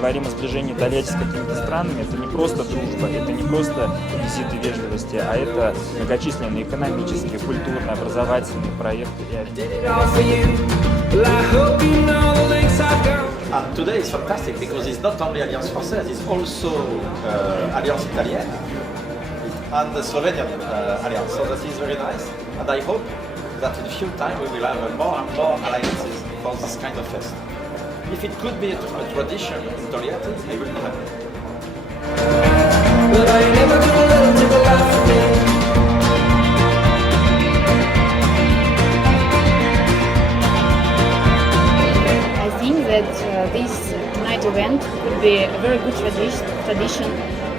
говорим о сближении Тольятти с какими-то странами, это не просто дружба, это не просто визиты вежливости, а это многочисленные экономические, культурные, образовательные проекты. And today is fantastic because it's not only Alliance Française, it's also Alliance Italienne and the Slovenian Alliance. So that is very nice. And I hope that in a few time we will have more and more alliances for this kind of fest. If it could be a tradition in Togliatti, I will be happy. But I ain't never gonna let them take a life from me. I think that this tonight event could be a very good tradition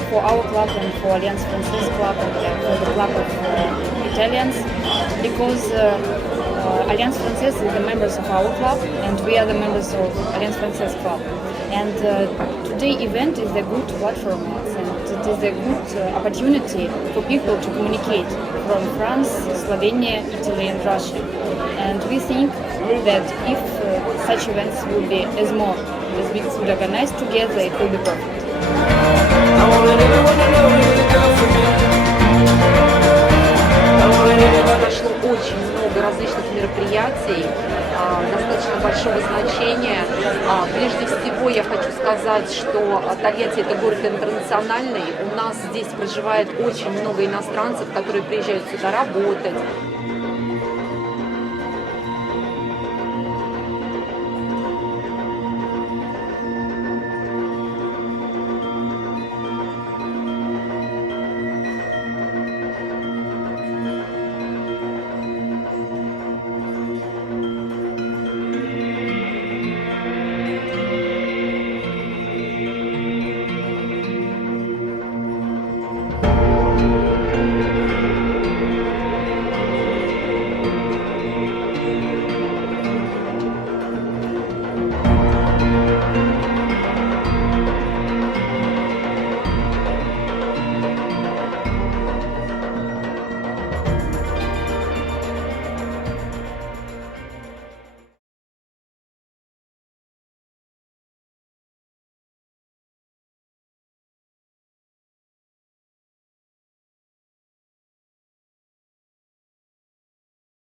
for our club and for Alliance Française Club and for the club of Italians, because Alliance Française is the members of our club and we are the members of Alliance Française Club. And today event is a good platform and it is a good opportunity for people to communicate from France, Slovenia, Italy and Russia. And we think that if such events will be as we could organize together, it will be perfect. Прошло очень много различных мероприятий, достаточно большого значения. Прежде всего я хочу сказать, что Тольятти — это город интернациональный. У нас здесь проживает очень много иностранцев, которые приезжают сюда работать,